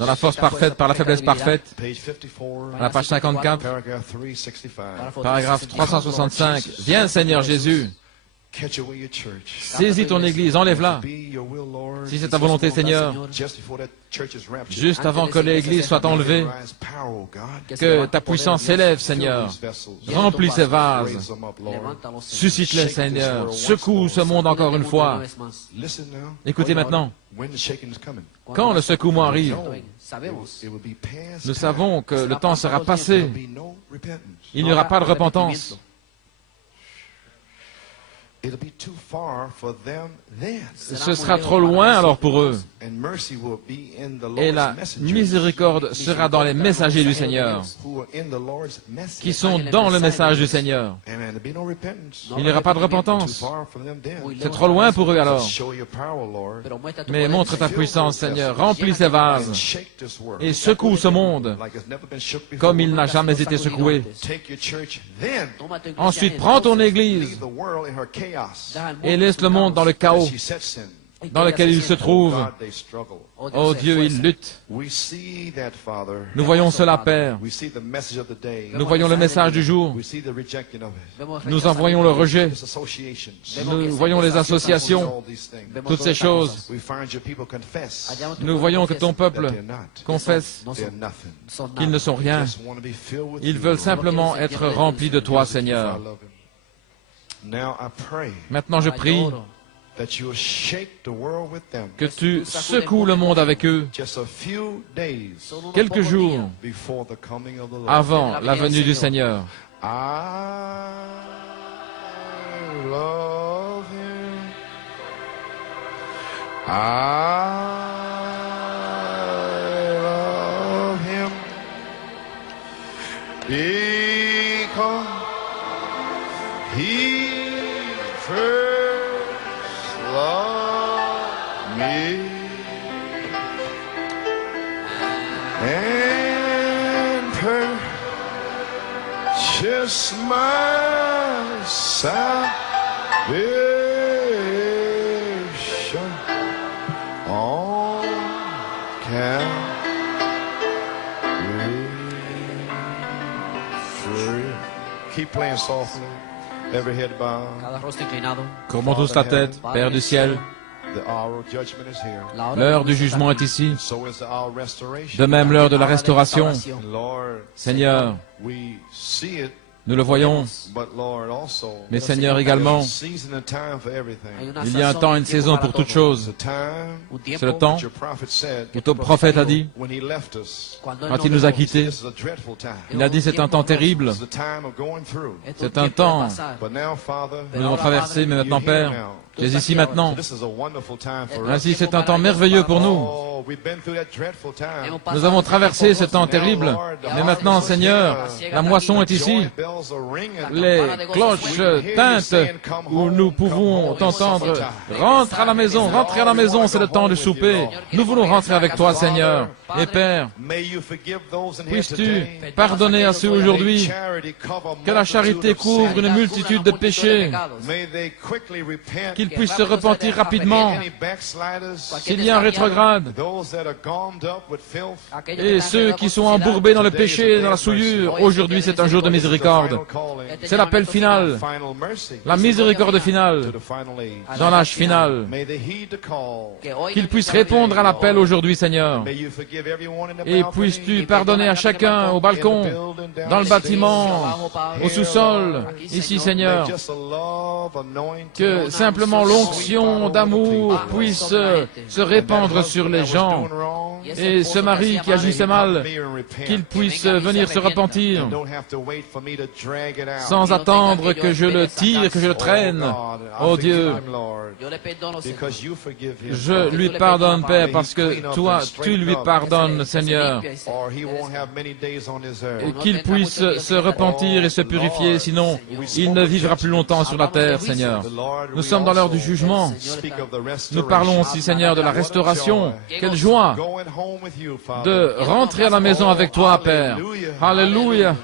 dans la force parfaite par la faiblesse parfaite, à la page 54, paragraphe 365. Viens Seigneur Jésus, saisis ton Église, enlève-la. Si c'est ta volonté Seigneur, juste avant que l'Église soit enlevée, que ta puissance s'élève Seigneur, remplis ces vases, suscite-les Seigneur, secoue ce monde encore une fois. Écoutez maintenant, quand le secouement arrive, nous savons que le temps sera passé, il n'y aura pas de repentance. Ce sera trop loin alors pour eux. Et la miséricorde sera dans les messagers du Seigneur, qui sont dans le message du Seigneur. Il n'y aura pas de repentance. C'est trop loin pour eux alors. Mais montre ta puissance, Seigneur. Remplis ces vases et secoue ce monde comme il n'a jamais été secoué. Ensuite, prends ton Église et laisse le monde dans le chaos dans lequel il se trouve. Oh Dieu, il lutte. Nous voyons cela, Père. Nous voyons le message du jour. Nous en voyons le rejet. Nous voyons les associations, toutes ces choses. Nous voyons que ton peuple confesse qu'ils ne sont rien. Ils veulent simplement être remplis de toi, Seigneur. Maintenant, je prie que tu secoues le monde avec eux quelques jours avant la venue du Seigneur. Purchase my salvation on Calvary. Keep playing softly. Every head bowed. Courbons tous la tête, Père du ciel. L'heure du jugement est ici. De même l'heure de la restauration. Seigneur, nous le voyons, mais Seigneur également, il y a un temps et une saison pour toutes choses. C'est le temps où ton prophèt a dit, quand il nous a quittés, il a dit c'est un temps terrible, c'est un temps que nous avons traversé, mais maintenant Père, tu es ici maintenant. Ainsi c'est un temps merveilleux pour nous. Nous avons traversé ce temps terrible, mais maintenant Seigneur, la moisson est ici. Les cloches tintent où nous pouvons t'entendre. Rentre à la maison, rentrez à la maison, c'est le temps du souper. Nous voulons rentrer avec toi, Seigneur. Et Père, puisses-tu pardonner à ceux aujourd'hui que la charité couvre une multitude de péchés, qu'ils puissent se repentir rapidement s'il y a un rétrograde, et ceux qui sont embourbés dans le péché, dans la souillure. Aujourd'hui, c'est un jour de miséricorde. C'est l'appel final, la miséricorde finale, dans l'âge final. Qu'ils puissent répondre à l'appel aujourd'hui, Seigneur. Et puisses-tu pardonner à chacun au balcon, dans le bâtiment, au sous-sol, ici, Seigneur. Que simplement l'onction d'amour puisse se répandre sur les gens. Et ce mari qui agissait mal, qu'il puisse venir se repentir, sans attendre que je le tire, que je le traîne. Oh Dieu, je lui pardonne, Père, parce que toi, tu lui pardonnes, Seigneur. Et qu'il puisse se repentir et se purifier, sinon il ne vivra plus longtemps sur la terre, Seigneur. Nous sommes dans l'heure du jugement. Nous parlons aussi, Seigneur, de la restauration. Quelle joie de rentrer à la maison avec toi, Père. Alléluia.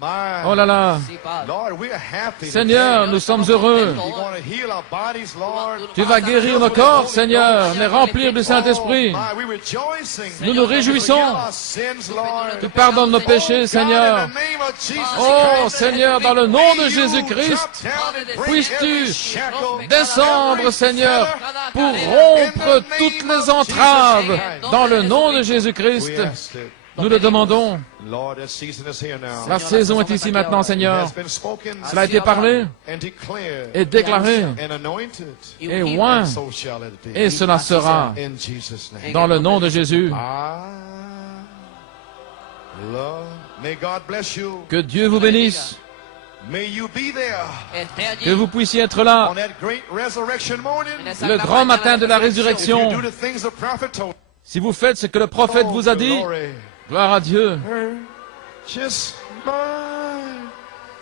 my. Oh là là. Lord, we are happy Seigneur, today. nous sommes heureux. You're going to heal our bodies, Lord. Tu vas guérir nos corps, Seigneur, les remplir du Saint-Esprit. Oh, my, we rejoicing. Nous nous réjouissons. Forgive our sins, Lord. Tu pardonnes nos péchés, God, Seigneur. in the name of Jesus Oh Christ, Seigneur, dans le nom de may you Jésus-Christ, jump down and break puisses-tu every shackle, descendre, every Seigneur, fetter. pour rompre toutes les entraves dans le nom de Jésus-Christ. We ask it. Nous le demandons. Lord, that season is here now. La saison est ici maintenant, It Seigneur. has been spoken Cela a été parlé and declared et déclaré and anointed. et oint, So shall it be. et cela sera In Jesus' name. dans le nom de Jésus. Lord, may God bless you. Que Dieu vous bénisse, May you be there que vous puissiez être là on that great resurrection morning. le grand matin de la If you résurrection. do the things the prophet told. Si vous faites ce que le prophète Oh, vous a dit, glory. gloire à Dieu. Just my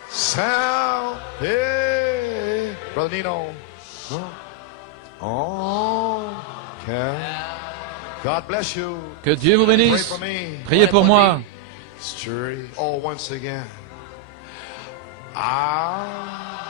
salvation. Brother Nino. Oh, okay. God bless you. Que Dieu vous Pray bénisse. for me. Priez pour moi. Straight. Oh, once again. Ah.